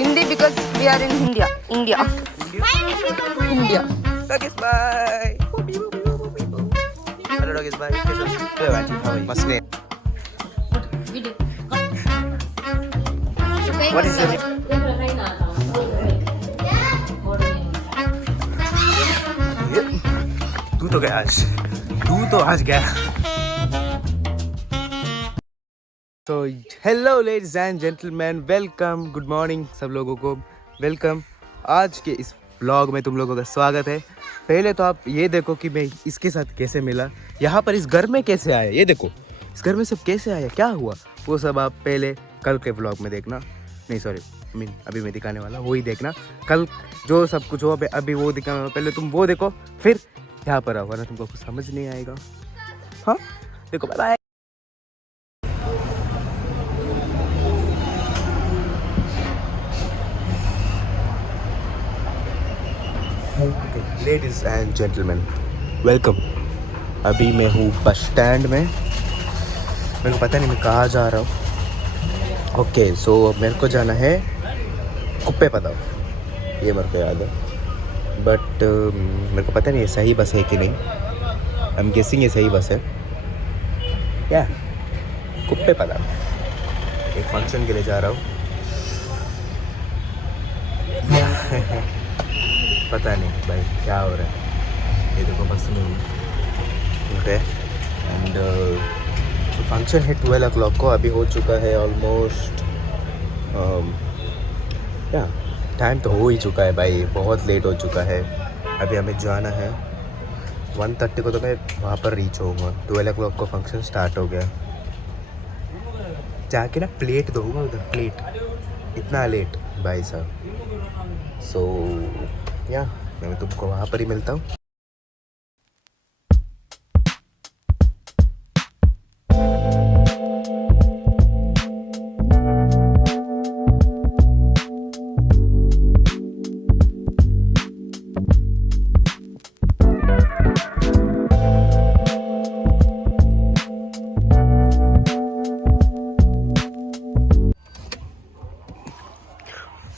Hindi because we are in India. India. India. Doggies, bye. Hello, doggies, bye. Hello, Auntie. How are you? What's name? What is your name? तू तो गया आज. तू तो आज गया. तो hello ladies and gentleman, welcome, good morning सब लोगों को, वेलकम. आज के इस व्लॉग में तुम लोगों का स्वागत है. पहले तो आप ये देखो कि मैं इसके साथ कैसे मिला, यहाँ पर इस घर में कैसे आया. ये देखो इस घर में सब कैसे आया, क्या हुआ, वो सब आप पहले कल के व्लॉग में देखना. नहीं सॉरी, अभी मैं दिखाने वाला वही देखना. कल जो सब कुछ हुआ अभी वो दिखाने वाला, पहले तुम वो देखो फिर यहाँ पर आओ, वरना तुमको कुछ समझ नहीं आएगा. हाँ देखो, bye bye. Ladies and gentleman, welcome. अभी मैं हूँ बस स्टैंड में. मेरे को पता नहीं मैं कहाँ जा रहा हूँ. ओके सो मेरे को जाना है कुप्पे पताव, ये मेरे को याद है. बट मेरे को पता नहीं ये सही बस है कि नहीं. आई एम गेसिंग ये सही बस है. क्या कुप्पे पताव, एक फंक्शन के लिए जा रहा हूँ. पता नहीं भाई क्या हो रहा है. ये देखो बस में ओके. एंड फंक्शन है 12 o'clock को. अभी हो चुका है ऑलमोस्ट, या टाइम तो हो ही चुका है भाई, बहुत लेट हो चुका है. अभी हमें जाना है 1:30 को, तो मैं वहाँ पर रीच होऊंगा. 12 o'clock को फंक्शन स्टार्ट हो गया. जाके ना प्लेट दूँगा उधर, प्लेट. इतना लेट भाई साहब. सो या मैं तुमको वहाँ पर ही मिलता हूँ.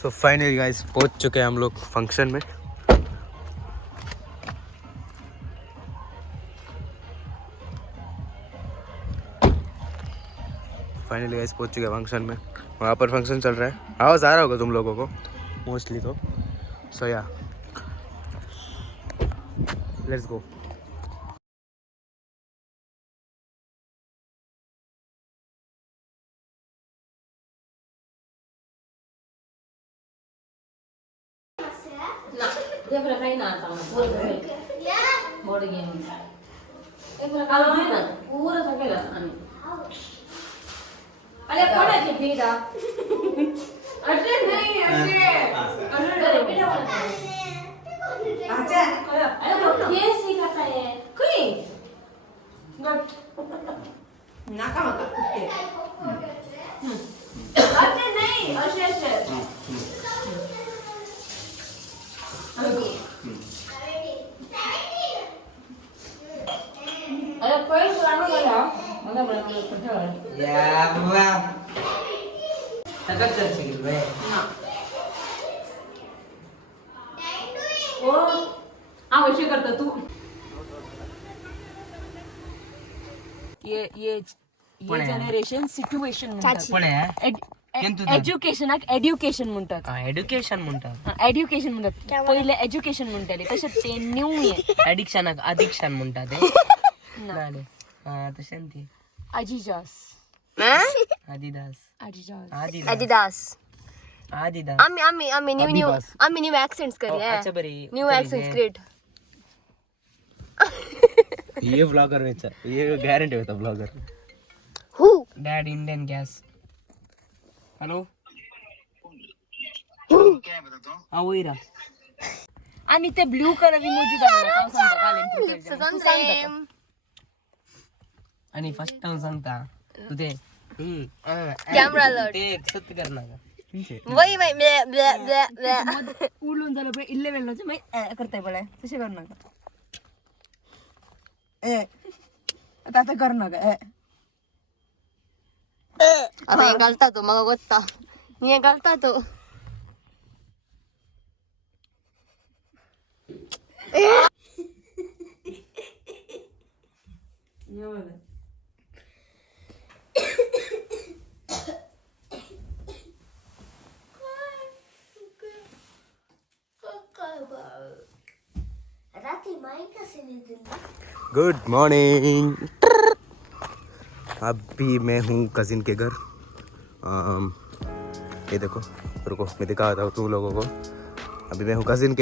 सो फाइनली गाइस पहुँच चुके हैं हम लोग फंक्शन में. फाइनली गाइस पहुँच चुके हैं फंक्शन में. वहाँ पर फंक्शन चल रहा है, आवाज़ आ रहा होगा तुम लोगों को मोस्टली तो. सो या let's go. Dia pernah kain atau board game. Kalau main, urut sampai lah anu. Ada kau ada cipta? Ada नहीं ada. Ada beda mana? Ada. Ada क्या सी करता है? कोई? नाका मत कुत्ते. ada नहीं, अच्छा. Ada koin selama mana? Mana boleh kerja? Ya, buah. Takkan tercikil, weh. Nah. Oh, ah वैसे करता तू. ये जनरेशन सिच्युएशन म्हणतात. पण आहे एज्युकेशन म्हणतात. एड्युकेशन म्हणतात. एज्युकेशन म्हणतात. पहिले एज्युकेशन म्हणताले तसे ते न्यू आहे. ॲडिक्शनाक अडिक्शन म्हणतात ते. नाले हा तशें ती अजिजास आदिदास Adidas. आदिदास आम्ही न्यू accents करूया. अच्छा बरी न्यू accents create. ये ब्लॉगर वेचा, ये गॅरंटी होता blogger. Who? Dad Indian gas. Hello हा वैरा. आणि ते ब्लू कलर इमोजी दाखवला. आणि फर्स्ट टाइम सांगता तू ते Camera alert. ते सत्य करणार का. वही ब्ले उलून झालं पण 11 ला मी करताय पडे तसे कर नका. आता कर नका. ಅದು ಹೆಂಗಲ್ತಾತು ಮಗ ಗೊತ್ತಾ, ನೀ ಹೆಂಗಲ್ತಾತು. Good morning. अभी मैं हूँ कजिन के घर। ये देखो, रुको मैं दिखाता हूँ तुम लोगों को। अभी मैं हूँ कजिन के।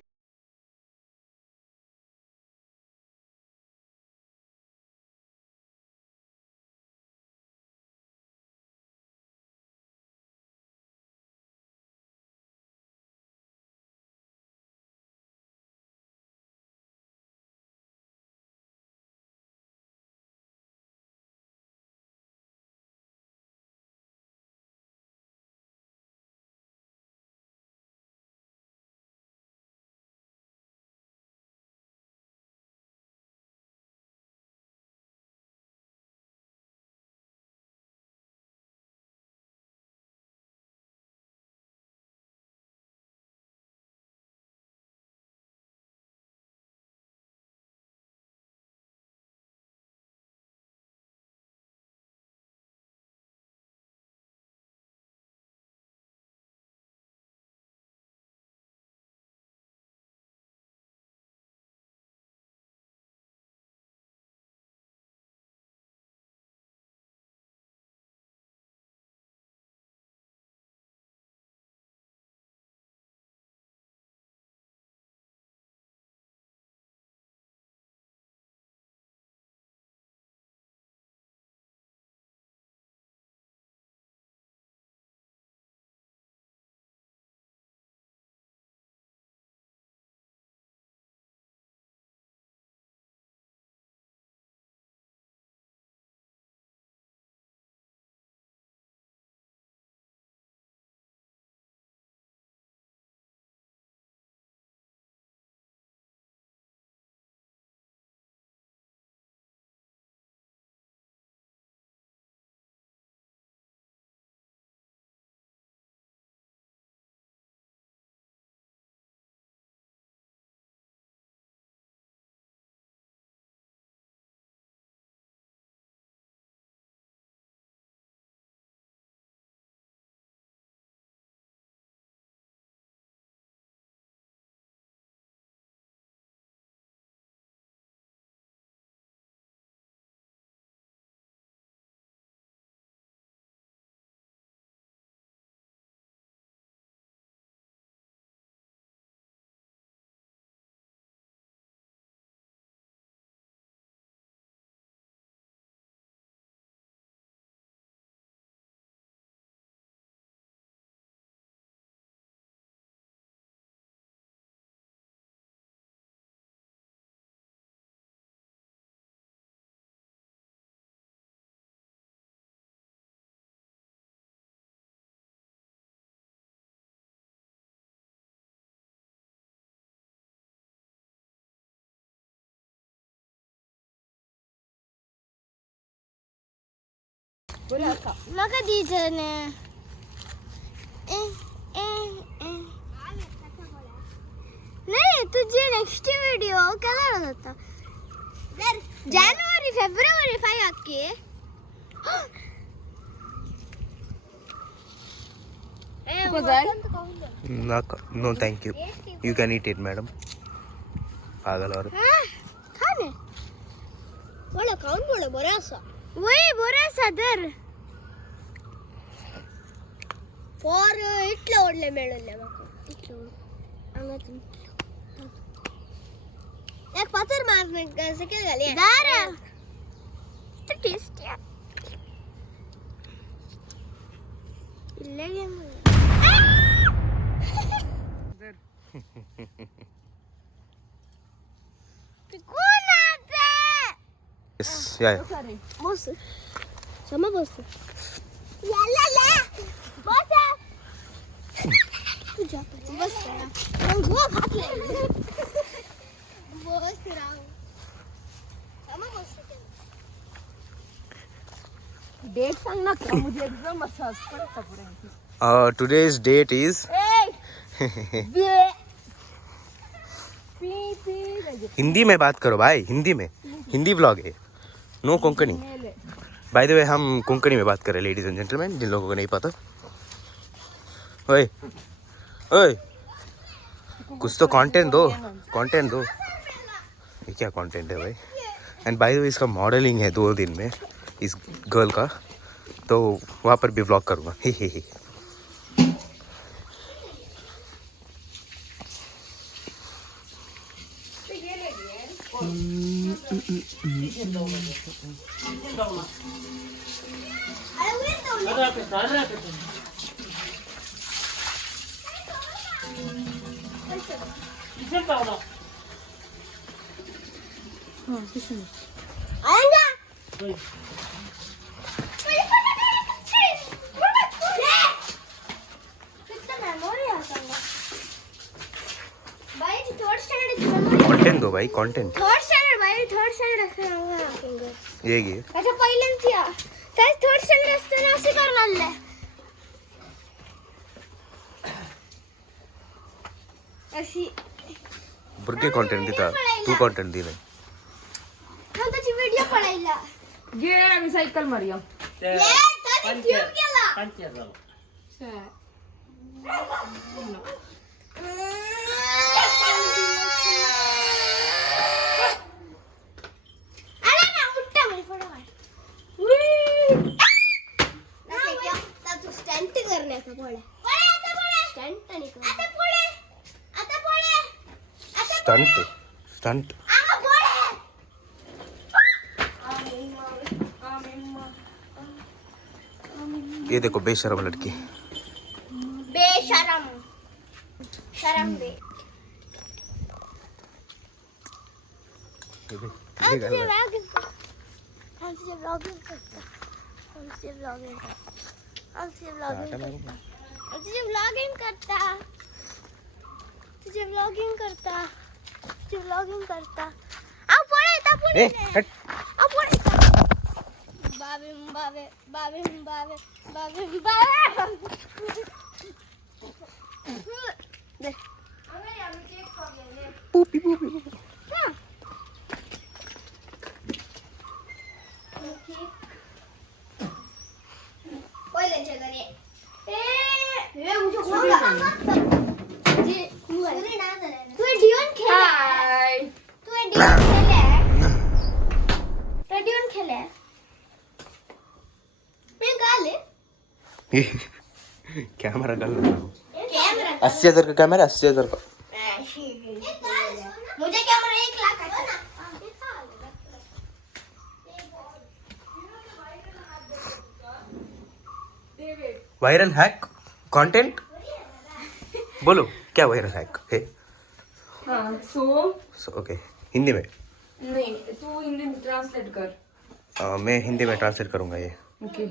मका दीजने नहीं तुझे नेक्स्ट वीडियो कलर होता जनवरी February 5 Akki no thank you, you can eat it madam. पागल और खाने बोलो खाऊन बोलो बोरासा वही बोरासा दर फॉर इट्ला ओडले मेळले मका इट्ला अंगत एक पत्थर मारने कैसे क्या गाली दारा तो टेस्टी है लेगे yes yeah boss sama boss yalla la boss tu जा boss वो भाग ले boss Rao sama boss date सांग ना क्या मुझे एकदम अच्छा पड़ता पूरा today's date is A P P Hindi में बात करो भाई, हिंदी में, हिंदी व्लॉग है, no Konkani. By the way हम कोंकणी में बात करें लेडीज एंड जेंटलमैन, जिन लोगों को नहीं पता। ओए ओए, कुछ तो कंटेंट दो, कंटेंट दो। ये क्या कंटेंट है भाई? एंड बाय द वे इसका मॉडलिंग है 2 दिन में इस गर्ल का, तो वहाँ पर भी व्लॉग करूँगा। हे कंटेंट दो भाई, कंटेंट। थर्ड स्टँडर्ड ये घे. अच्छा पहिल्यांदा या त्याच थर्ड स्टँडर्ड असताना असे करणार अशी बुरके कंटेंट दिता, तू कंटेंट दिले. थांब त्याची व्हिडिओ पडायला घे आम्ही सायकल मारूया. ले त्याने ट्यूब केला अरे ना उठा मेरे फोटो काढ तू स्टंट करण्याचा पोळे स्टंट नाही आता स्टंट स्टंट. ये देखो बेशरम लड़की. बेशरम शरम बे हम तुझे व्लॉगिंग करता तुझे व्लॉगिंग करता आ पुढे आ पुढे बाबे बाबे बाबे बाबे बाबे बाबे दे पूपी पूपी. पहिल्याच्या घरी ए मुझे होगा जी सुने ना तू डिओन खेले हाय तू डिओन खेले मैं गाले कैमरा कर लो. कैमरा 80,000 का कैमरा, 80,000 का. मुझे कैमरा 1 लाख का ना वायरल हैक कंटेंट बोलो, क्या वायरल हैक है? हाँ सो ओके, हिंदी में. नहीं तू हिंदी में ट्रांसलेट कर. मैं हिंदी में ट्रांसलेट करूंगा ये. ओके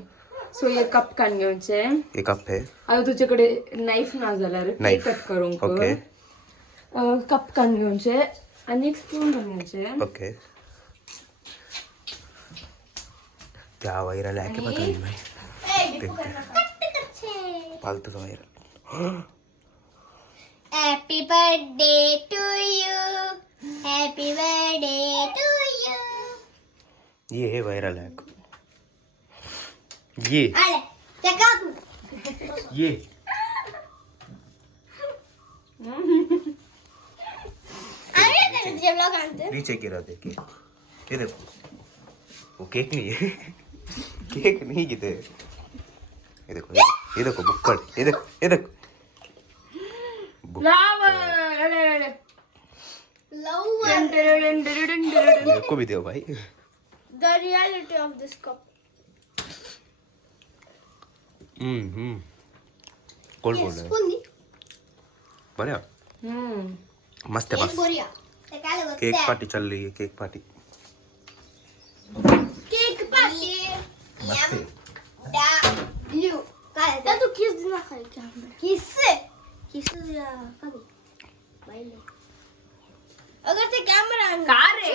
सो ये कप कान घेऊनचे ये कप है. आता तुझ्याकडे नाईफ ना जाल्यार केक Knife. कट करूंक ओके कप कान घेऊनचे आणि एक स्पून घेऊनचे. ओके. क्या वायरल हैक है पता नहीं भाई, फालतू सा viral. Happy birthday to you happy birthday to you ये है वायरल हैक. ये अरे ते काकू ये अरे ते तुझे ब्लॉग आणते नीचे गिरा दे केक. ये देखो, वो केक नहीं है. केक नहीं गिरे. ये देखो, ये देखो बुक्कड़. ये देखो, ये देखो फ्लावर अरे अरे लव मेरे को भी दो भाई. The reality of this cup cold बोल रहे हैं. स्पून दी बढ़िया, मस्त है. एक बस बोरिया ते काय केक लगत पार्टी चल रही है, केक पार्टी केक पार्टी मस्त है. डब्ल्यू काय तर तू किस ना खाली किस या कभी बाईले अगर ते कॅमेरा का रे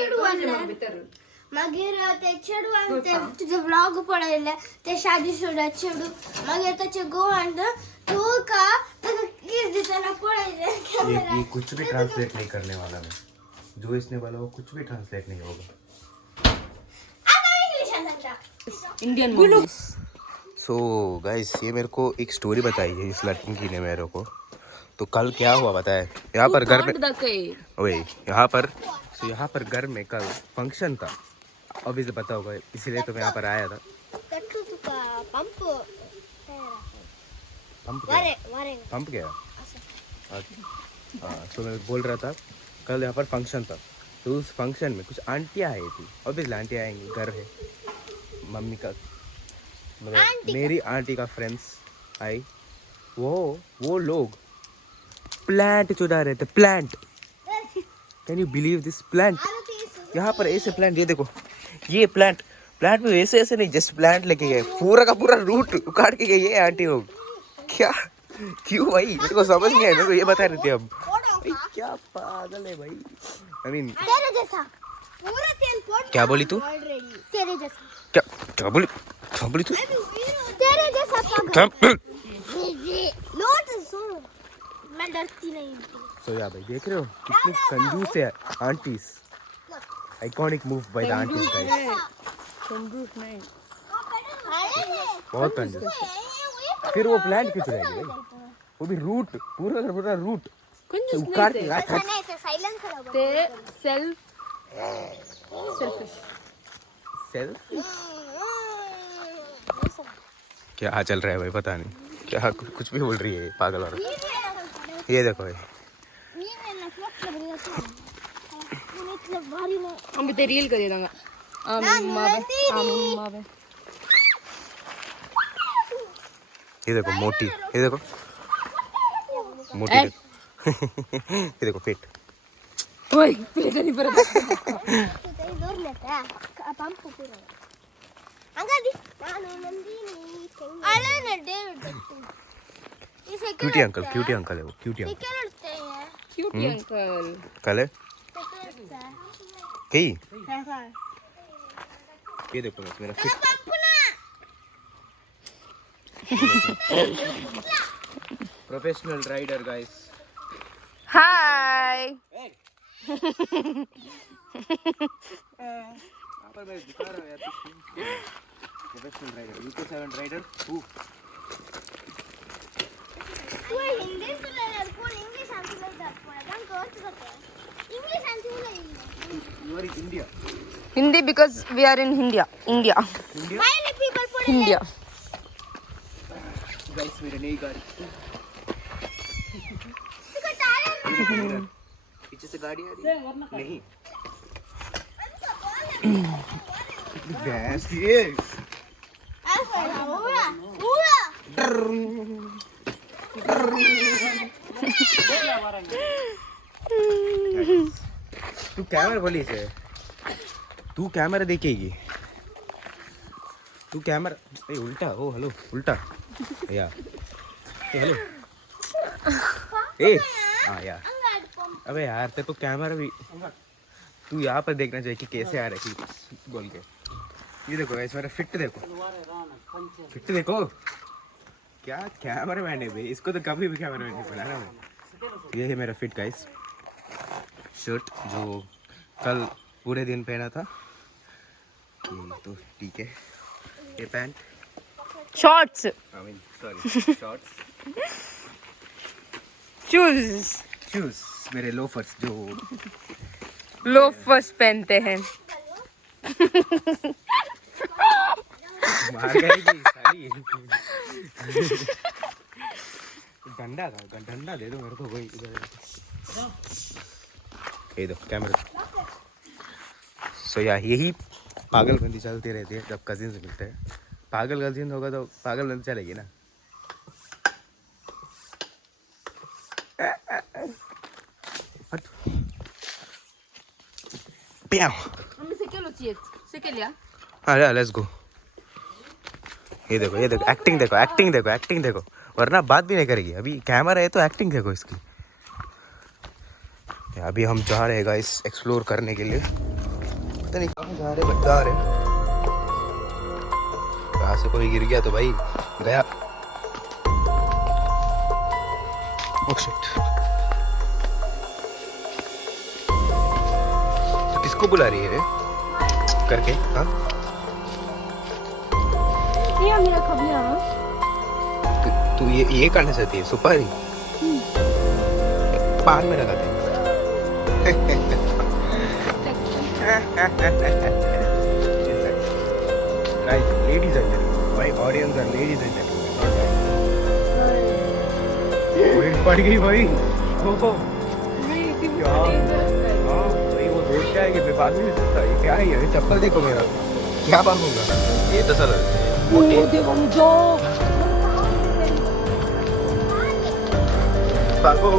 मागीर ते चेडू आणि ते तुझे व्लॉग पडायले ते शादी सोडा चेडू मागीर त्याचे गो आणि तू का किस दिसाना पडायले ये कुछ भी ट्रांसलेट नहीं करने वाला मैं. जो इसने बोला वो कुछ भी ट्रांसलेट नहीं होगा. Indian movies. सो गाइस ये मेरे को एक स्टोरी बताई है इस लड़की ने मेरे को. तो कल क्या हुआ पता है, यहाँ पर घर में यहाँ पर घर में कल फंक्शन था. ऑब्वियसली पता होगा, इसीलिए तो मैं यहाँ पर आया था. पंप गया. हाँ, तो मैं बोल रहा था कल यहाँ पर फंक्शन था. तो उस फंक्शन में कुछ आंटियाँ आई थी. ऑब्वियसली आंटियाँ आएंगी, घर है, मम्मी का मतलब मेरी आंटी का फ्रेंड्स आई. वो लोग प्लांट चुरा रहे थे. Plant, can you believe this? Plant यहाँ पर ऐसे प्लांट, ये देखो ये प्लांट में ऐसे नहीं, जस्ट प्लांट लेके गए. पूरा का पूरा रूट उखाड़ के गए ये आंटी लोग. क्या, क्यों भाई? मेरे को समझ नहीं आया. मेरे को ये बता रहे थे अब. भाई क्या पागल है भाई. आई मीन तेरे जैसा पूरा तेल पोट. क्या बोली तू? तेरे जैसा. क्या बोली तू? तेरे जैसा पागल. नोट सुन, मैं डरती नहीं. तो यार भाई देख रहे हो कितनी कंजूस है aunties. Iconic move by the aunties guys. बहुत कंजूस. फिर वो प्लांट क्यों चुराएगी भाई? वो भी रूट, पूरा रूट उखाड़ के साइलेंस ते सेल्फ क्या चल रहा है भाई पता नहीं. क्या कुछ भी बोल रही है पागल औरत. ये देखो भाई, हम ते रील कर देंगे. ये देखो मोटी, ये देखो मोटी देखो. ये देखो पेट. ओए पेट नहीं पर क्यूटी अंकल है वो. क्यूटी अंकल कल है कहीं. ये देखो मेरा fit. Professional rider guys. Hi. यहाँ पर मैं दिखा रहा हूँ यार. Professional rider, UK7 rider. You are in India. Hindi because we are in India. Guys मेरा नई गाड़ी. पीछे से गाड़ी आ रही है. नहीं भैंस की है. तू कैमरा बोली से, तू कैमरा देखेगी. तू कैमरा उल्टा. ओ हेलो उल्टा या हेलो हाँ यार. अबे यार तेरे को कैमरा भी तू यहाँ पर देखना चाहिए कि कैसे आ रही बोल के. ये देखो गाइस मेरा फिट देखो. क्या कैमरा मैन है भाई. इसको तो कभी भी कैमरा मैन नहीं बोला ना मैं. ये है मेरा फिट गाइस. शर्ट जो कल पूरे दिन पहना था तो ठीक है. ये pant, shorts, I mean sorry shorts. Shoes मेरे लोफर्स जो लोफर्स पहनते हैं. मार गई साली. डंडा दे दो मेरे को कोई. ये दो कैमरा. सो यार यही पागलबंदी चलती रहती है जब कजिन्स मिलते हैं. पागल कजिन होगा तो पागलबंदी चलेगी ना. अरे लेट्स गो. ये देखो एक्टिंग देखो वरना बात भी नहीं करेगी. अभी कैमरा है तो एक्टिंग देखो इसकी. अभी हम जा रहे हैं गाइस एक्सप्लोर करने के लिए. पता नहीं कहाँ जा रहे हैं. कहाँ से कोई गिर गया तो भाई गया. Oh shit. किसको बुला रही है करके? हाँ ये मेरा खबिया तू ये करना चाहती है? सुपारी पान में लगाते Guys, ladies and gentlemen, my audience are ladies and gentlemen, not guys. Wait, पड़ गई भाई। ओहो, हाँ भाई वो दोस्त क्या है कि मैं भाग नहीं सकता। ये क्या है ये? चप्पल देखो मेरा, क्या भागूंगा? ये तो सर मोटी भागो।